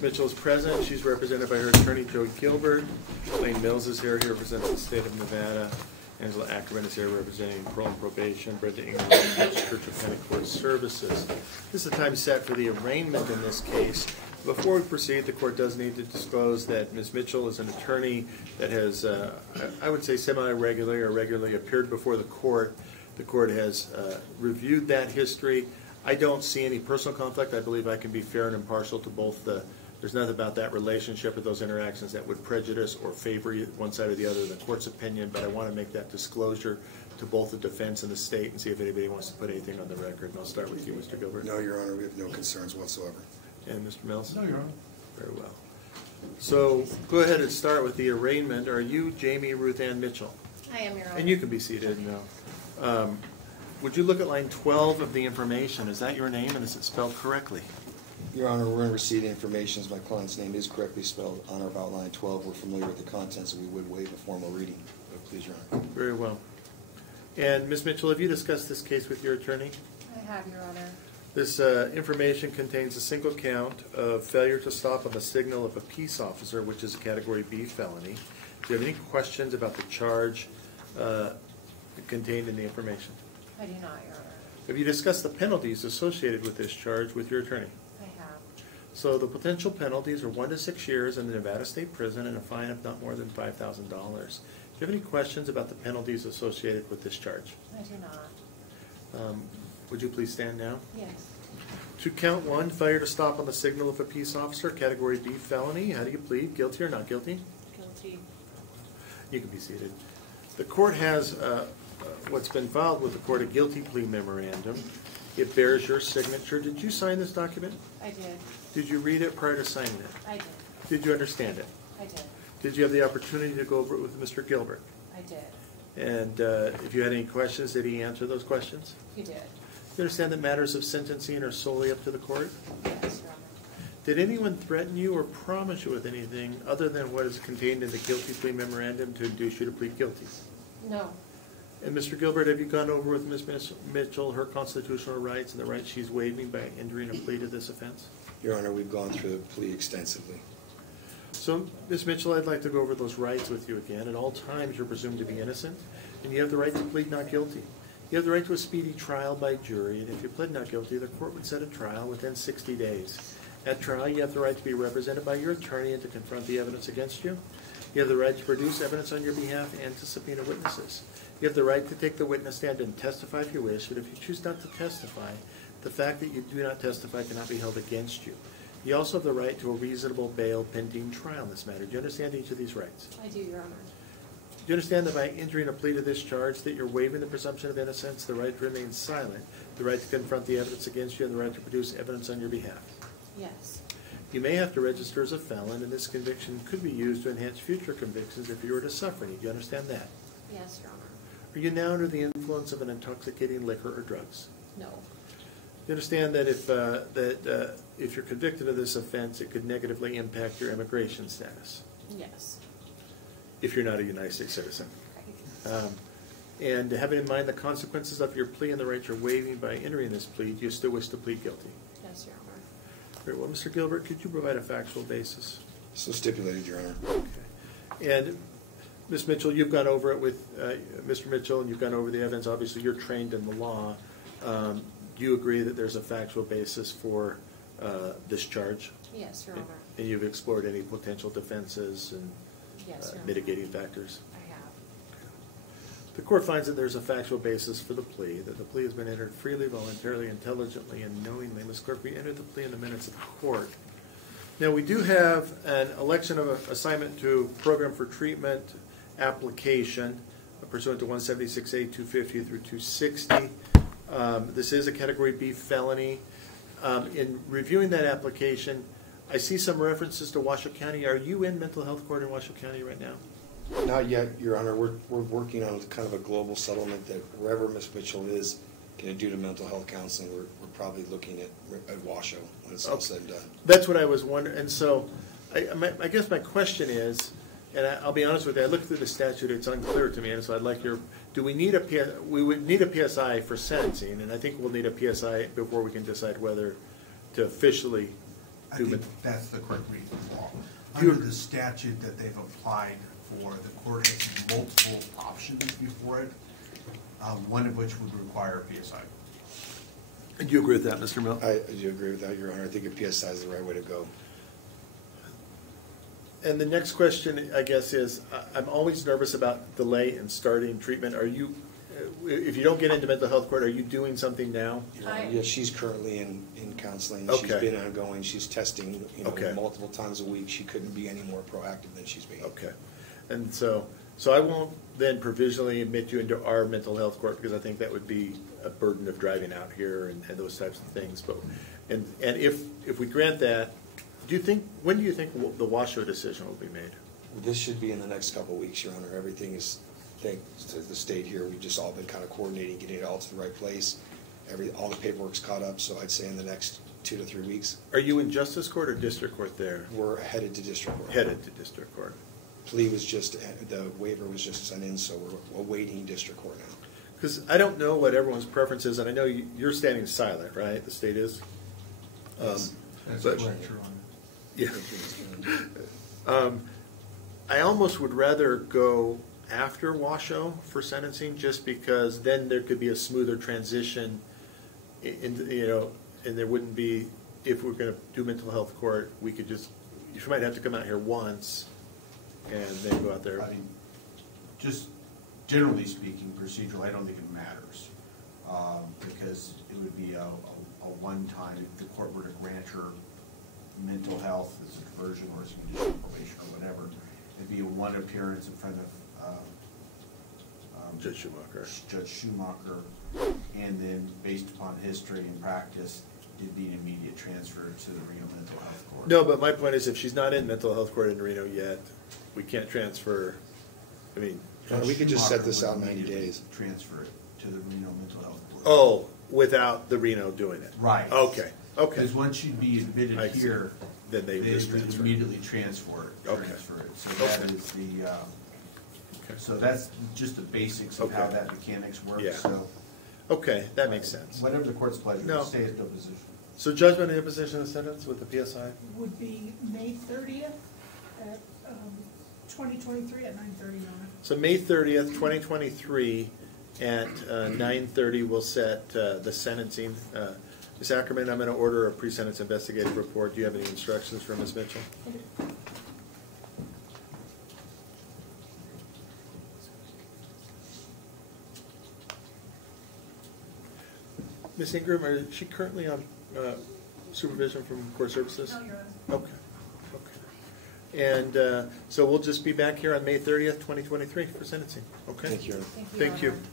Ms. Mitchell is present. She's represented by her attorney, Joey Gilbert. Lane Mills is here. He represents the state of Nevada. Angela Ackerman is here representing parole and probation. Brenda Ingram represents Church of County Court Services. This is the time set for the arraignment in this case. Before we proceed, the court does need to disclose that Ms. Mitchell is an attorney that has, I would say, semi-regularly or regularly appeared before the court. The court has reviewed that history. I don't see any personal conflict. I believe I can be fair and impartial to both there's nothing about that relationship or those interactions that would prejudice or favor one side or the other in the court's opinion, but I want to make that disclosure to both the defense and the state and see if anybody wants to put anything on the record. And I'll start with you, Mr. Gilbert. No, Your Honor, we have no concerns whatsoever. And Mr. Mills? No, Your Honor. Very well. So go ahead and start with the arraignment. Are you Jaymie Ruth Ann Mitchell? I am, Your Honor. And you can be seated now. Would you look at line 12 of the information? Is that your name and is it spelled correctly? Your Honor, we're in receipt of information. My client's name is correctly spelled on or about line 12. We're familiar with the contents and we would waive a formal reading. Please, Your Honor. Very well. And Ms. Mitchell, have you discussed this case with your attorney? I have, Your Honor. This information contains a single count of failure to stop on the signal of a peace officer, which is a Category B felony. Do you have any questions about the charge contained in the information? I do not, Your Honor. Have you discussed the penalties associated with this charge with your attorney? I have. So the potential penalties are 1 to 6 years in the Nevada State Prison and a fine of not more than $5,000. Do you have any questions about the penalties associated with this charge? I do not. Would you please stand now? Yes. To count 1, failure to stop on the signal of a peace officer, Category B felony. How do you plead? Guilty or not guilty? Guilty. You can be seated. The court has what's been filed with the court, a guilty plea memorandum. It bears your signature. Did you sign this document? I did. Did you read it prior to signing it? I did. Did you understand it? I did. Did you have the opportunity to go over it with Mr. Gilbert? I did. And if you had any questions, did he answer those questions? He did. You understand that matters of sentencing are solely up to the court? Yes, Your Honor. Did anyone threaten you or promise you with anything other than what is contained in the guilty plea memorandum to induce you to plead guilty? No. And Mr. Gilbert, have you gone over with Ms. Mitchell her constitutional rights and the rights she's waiving by entering a plea to this offense? Your Honor, we've gone through the plea extensively. So, Ms. Mitchell, I'd like to go over those rights with you again. At all times, you're presumed to be innocent, and you have the right to plead not guilty. You have the right to a speedy trial by jury, and if you pled not guilty, the court would set a trial within 60 days. At trial, you have the right to be represented by your attorney and to confront the evidence against you. You have the right to produce evidence on your behalf and to subpoena witnesses. You have the right to take the witness stand and testify if you wish, but if you choose not to testify, the fact that you do not testify cannot be held against you. You also have the right to a reasonable bail pending trial in this matter. Do you understand each of these rights? I do, Your Honor. Do you understand that by entering a plea to this charge that you're waiving the presumption of innocence, the right to remain silent, the right to confront the evidence against you, and the right to produce evidence on your behalf? Yes. You may have to register as a felon, and this conviction could be used to enhance future convictions if you were to suffer any. Do you understand that? Yes, Your Honor. Are you now under the influence of an intoxicating liquor or drugs? No. You understand that if you're convicted of this offense, it could negatively impact your immigration status Yes. if you're not a United States citizen. Right. And having in mind the consequences of your plea and the rights you're waiving by entering this plea, do you still wish to plead guilty? Yes, Your Honor. Very well. Mr. Gilbert, could you provide a factual basis? So stipulated, Your Honor. Okay. And Ms. Mitchell, you've gone over it with Mr. Mitchell, and you've gone over the evidence. Obviously, you're trained in the law. Do you agree that there's a factual basis for this charge? Yes, Your Honor. And you've explored any potential defenses and Yes, Your Honor. mitigating factors? I have. The court finds that there's a factual basis for the plea, that the plea has been entered freely, voluntarily, intelligently, and knowingly. Ms. Clerk, we entered the plea in the minutes of the court. Now, we do have an election of assignment to program for treatment application pursuant to 176A 250 through 260. This is a Category B felony. In reviewing that application, I see some references to Washoe County. Are you in mental health court in Washoe County right now? Not yet, Your Honor. We're working on kind of a global settlement that wherever Ms. Mitchell is going to do to mental health counseling, we're probably looking at Washoe when it's all said and done. That's what I was wondering. And so I guess my question is, and I'll be honest with you, I looked through the statute, it's unclear to me, and so I'd like do we need we would need a PSI for sentencing, and I think we'll need a PSI before we can decide whether to officially I do think it. that's the correct reading of the law. You- Under the statute that they've applied for, the court has multiple options before it, one of which would require a PSI. Do you agree with that, Mr. Mill? I do agree with that, Your Honor. I think a PSI is the right way to go. And the next question, I guess, is I'm always nervous about delay in starting treatment. Are you, if you don't get into mental health court, are you doing something now? Your Honor, yeah, she's currently in counseling. Okay. She's been ongoing. She's testing, Okay. multiple times a week. She couldn't be any more proactive than she's being. Okay. And so I won't then provisionally admit you into our mental health court because I think that would be a burden of driving out here and those types of things. But and if we grant that, when do you think the Washoe decision will be made? This should be in the next couple of weeks, Your Honor. Everything is, thanks to the state here, we've just all been kind of coordinating, getting it all to the right place. All the paperwork's caught up, so I'd say in the next 2 to 3 weeks. Are you in justice court or district court there? We're headed to district court. Headed to district court. Plea was just, the waiver was just sent in, so we're awaiting district court now. Because I don't know what everyone's preference is, and I know you're standing silent, right? The state is? Yes. That's but- correct, Your Honor. Yeah. I almost would rather go after Washoe for sentencing, just because then there could be a smoother transition, and there wouldn't be, if we're going to do mental health court, we could just, you might have to come out here once and then go out there. I mean, just generally speaking, procedural, I don't think it matters, because it would be a one-time, if the court were to grant her mental health as a diversion or as a condition of probation or whatever, it'd be a one appearance in front of Judge Schumacher. Judge Schumacher, and then based upon history and practice, it'd be an immediate transfer to the Reno Mental Health Court. No, but my point is, if she's not in mental health court in Reno yet, we can't transfer, I mean. Judge We could just set Schumacher this would out 90 immediately days. Transfer it to the Reno Mental Health Court. Oh, without the Reno doing it? Right. Okay. Because once you'd be admitted I see. here, Then they they just would transfer. immediately transfer it. Okay. So that Okay. is the, Okay. so that's just the basics of how Okay. that mechanics works. Yeah. So Okay, that makes sense. whatever the court's pleasure, No. stay at the position. So judgment in imposition of sentence with the PSI? Would be May 30th at 2023 at 9:30, Your Honor. So May 30th, 2023, at 9:30, we'll set the sentencing. Ms. Ackerman, I'm going to order a pre-sentence investigative report. Do you have any instructions for Ms. Mitchell? Ms. Ingram, is she currently on supervision from court services? No, Your Honor. Okay, okay. And so we'll just be back here on May 30th, 2023 for sentencing, okay? Thank you, Your Honor. Thank you, Thank Your you. Honor.